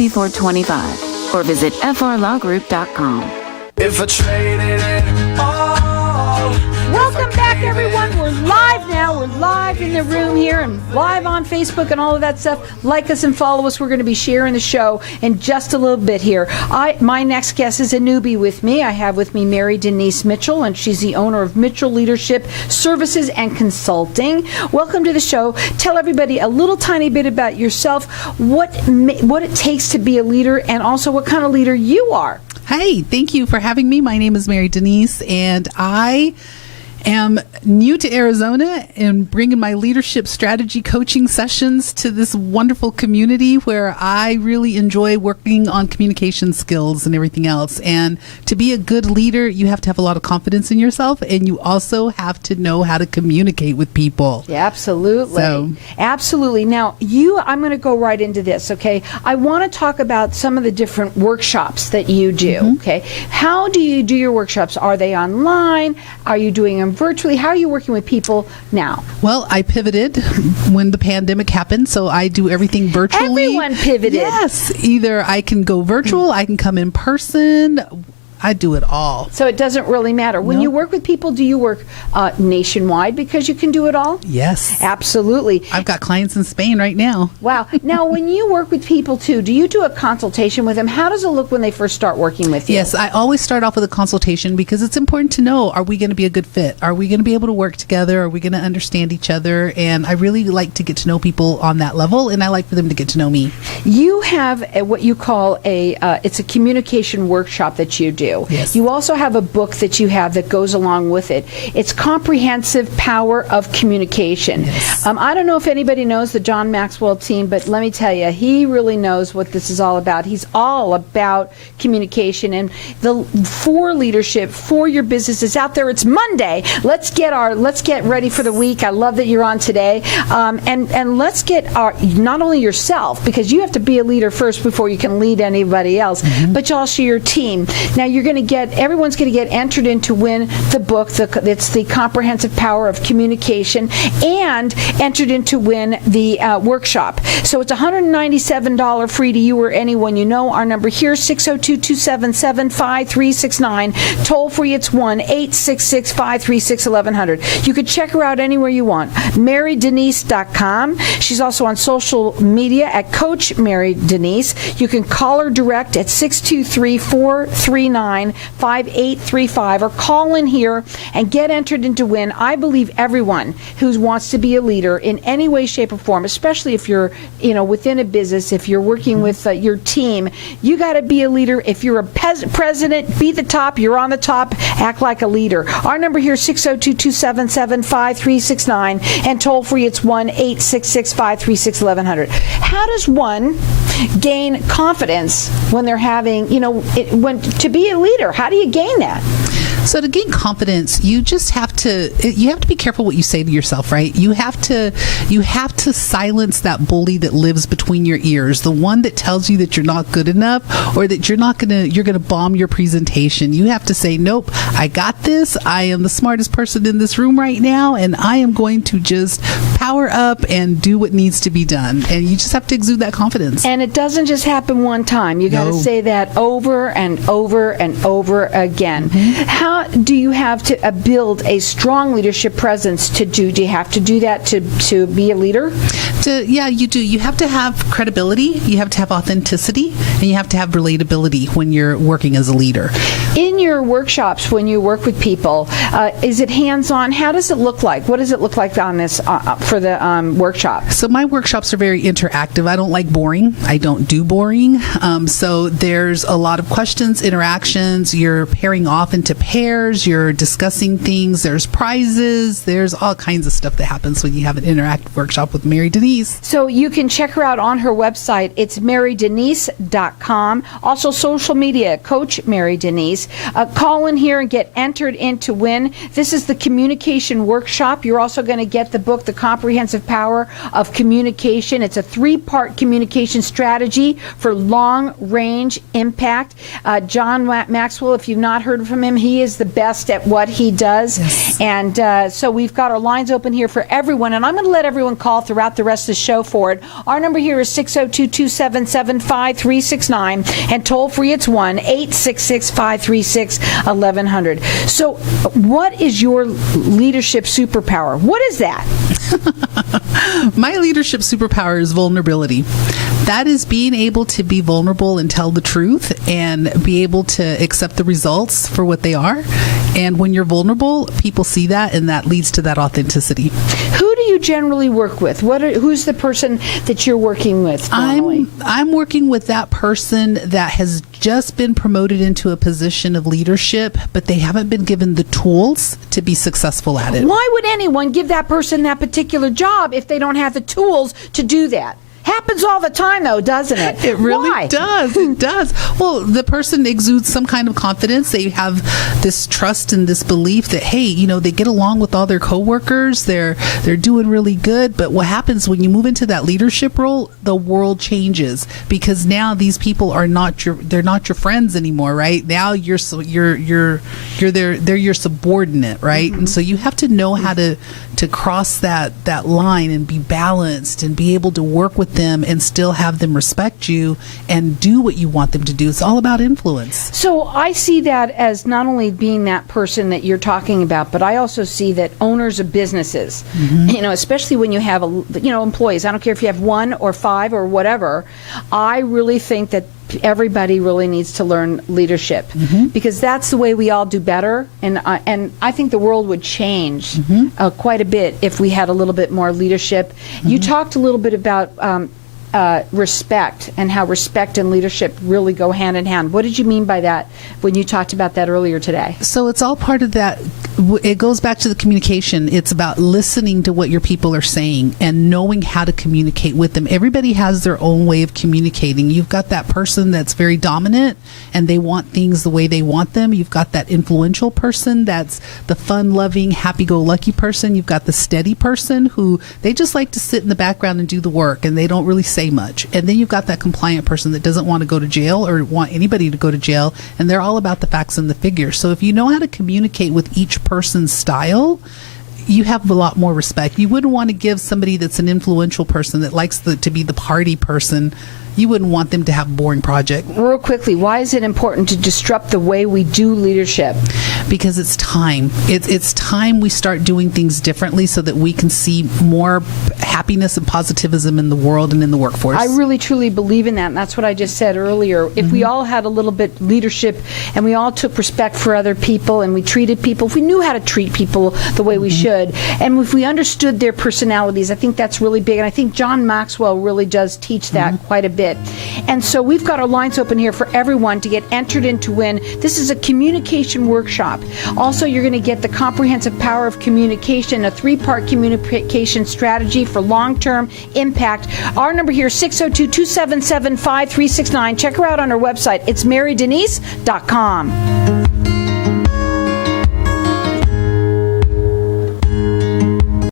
9425 or visit frlawgroup.com. If I traded it all. Welcome back, everyone. We're live now. We're live in the room here and live on Facebook and all of that stuff. Like us and follow us. We're going to be sharing the show in just a little bit here. My next guest is a newbie with me. I have with me Mary Denise Mitchell, and she's the owner of Mitchell Leadership Services and Consulting. Welcome to the show. Tell everybody a little tiny bit about yourself, what it takes to be a leader, and also what kind of leader you are. Hi, thank you for having me. My name is Mary Denise, and I am new to Arizona and bringing my leadership strategy coaching sessions to this wonderful community where I really enjoy working on communication skills and everything else. And to be a good leader, you have to have a lot of confidence in yourself, and you also have to know how to communicate with people. Yeah, absolutely. Absolutely. Now, I'm going to go right into this, okay? I want to talk about some of the different workshops that you do, okay? How do you do your workshops? Are they online? Are you doing them virtually? How are you working with people now? Well, I pivoted when the pandemic happened, so I do everything virtually. Everyone pivoted. Yes. Either I can go virtual, I can come in person. I do it all. So it doesn't really matter. When you work with people, do you work nationwide because you can do it all? Yes. Absolutely. I've got clients in Spain right now. Wow. Now, when you work with people, too, do you do a consultation with them? How does it look when they first start working with you? Yes, I always start off with a consultation because it's important to know, are we going to be a good fit? Are we going to be able to work together? Are we going to understand each other? And I really like to get to know people on that level, and I like for them to get to know me. You have what you call it's a communication workshop that you do. Yes. You also have a book that you have that goes along with it. It's Comprehensive Power of Communication. Yes. I don't know if anybody knows the John Maxwell team, but let me tell you, he really knows what this is all about. He's all about communication, and for leadership, for your business is out there. It's Monday. Let's get ready for the week. I love that you're on today. And let's get not only yourself, because you have to be a leader first before you can lead anybody else, but also your team. Now, everyone's going to get entered in to win the book. It's the Comprehensive Power of Communication, and entered in to win the workshop. So it's $197 free to you or anyone you know. Our number here is 602-277-5369. Toll free, it's 1-866-536-1100. You can check her out anywhere you want. MaryDenise.com. She's also on social media at Coach Mary Denise. You can call her direct at 623-439-5835 or call in here and get entered in to win. I believe everyone who wants to be a leader in any way, shape, or form, especially if you're within a business, if you're working with your team, you got to be a leader. If you're a president, be the top. You're on the top. Act like a leader. Our number here is 602-277-5369, and toll free, it's 1-866-536-1100. How does one gain confidence when they're having, to be a leader? How do you gain that? So to gain confidence, you just have to be careful what you say to yourself, right? You have to silence that bully that lives between your ears, the one that tells you that you're not good enough, or that you're going to bomb your presentation. You have to say, nope, I got this. I am the smartest person in this room right now, and I am going to just power up and do what needs to be done. And you just have to exude that confidence. And it doesn't just happen one time. You got to say that over and over and over again. How do you have to build a strong leadership presence to do? Do you have to do that to be a leader? Yeah, you do. You have to have credibility, you have to have authenticity, and you have to have relatability when you're working as a leader. In your workshops, when you work with people, is it hands-on? How does it look like? What does it look like on this for the workshop? So my workshops are very interactive. I don't like boring. I don't do boring. So there's a lot of questions, interactions. You're pairing off into pairs. You're discussing things. There's prizes. There's all kinds of stuff that happens when you have an interactive workshop with Mary Denise. So you can check her out on her website. It's MaryDenise.com. Also social media, Coach Mary Denise. Call in here and get entered in to win. This is the communication workshop. You're also going to get the book, The Comprehensive Power of Communication. It's a 3-part communication strategy for long-range impact. John Maxwell, if you've not heard from him, he is the best at what he does. Yes. And so we've got our lines open here for everyone, and I'm going to let everyone call throughout the rest of the show for it. Our number here is 602-277-5369, and toll free it's 1-866-536-1100. So what is your leadership superpower? What is that? My leadership superpower is vulnerability. That is being able to be vulnerable and tell the truth and be able to accept the results for what they are. And when you're vulnerable, people see that, and that leads to that authenticity. Who do you generally work with? Who's the person that you're working with normally? I'm working with that person that has just been promoted into a position of leadership, but they haven't been given the tools to be successful at it. Why would anyone give that person that particular job if they don't have the tools to do that? Happens all the time, though, doesn't it? It really Why? does. It does. Well, the person exudes some kind of confidence. They have this trust and this belief that, hey, they get along with all their coworkers. They're doing really good. But what happens when you move into that leadership role? The world changes, because now these people are they're not your friends anymore, right? Now they're your subordinate, right? And so you have to know how to cross that line and be balanced and be able to work with them and still have them respect you and do what you want them to do. It's all about influence. So I see that as not only being that person that you're talking about, but I also see that owners of businesses, especially when you have employees, I don't care if you have 1 or 5 or whatever, I really think that everybody really needs to learn leadership, because that's the way we all do better. And I think the world would change quite a bit if we had a little bit more leadership. You talked a little bit about respect and how respect and leadership really go hand in hand. What did you mean by that when you talked about that earlier today? So it's all part of that. It goes back to the communication. It's about listening to what your people are saying and knowing how to communicate with them. Everybody has their own way of communicating. You've got that person that's very dominant and they want things the way they want them. You've got that influential person that's the fun-loving, happy-go-lucky person. You've got the steady person who they just like to sit in the background and do the work, and they don't really say much. And then you've got that compliant person that doesn't want to go to jail or want anybody to go to jail, and they're all about the facts and the figures. So if you know how to communicate with each person's style, you have a lot more respect. You wouldn't want to give somebody that's an influential person that likes to be the party person, you wouldn't want them to have a boring project. Real quickly, why is it important to disrupt the way we do leadership? Because it's time. It's time we start doing things differently so that we can see more happiness and positivism in the world and in the workforce. I really, truly believe in that, and that's what I just said earlier. If we all had a little bit leadership and we all took respect for other people and we treated people, if we knew how to treat people the way we should, and if we understood their personalities, I think that's really big. And I think John Maxwell really does teach that quite a bit. And so we've got our lines open here for everyone to get entered in to win. This is a communication workshop. Also, you're going to get the comprehensive power of communication, a 3-part communication strategy for long-term impact. Our number here is 602-277-5369. Check her out on her website. It's coachmarydenise.com.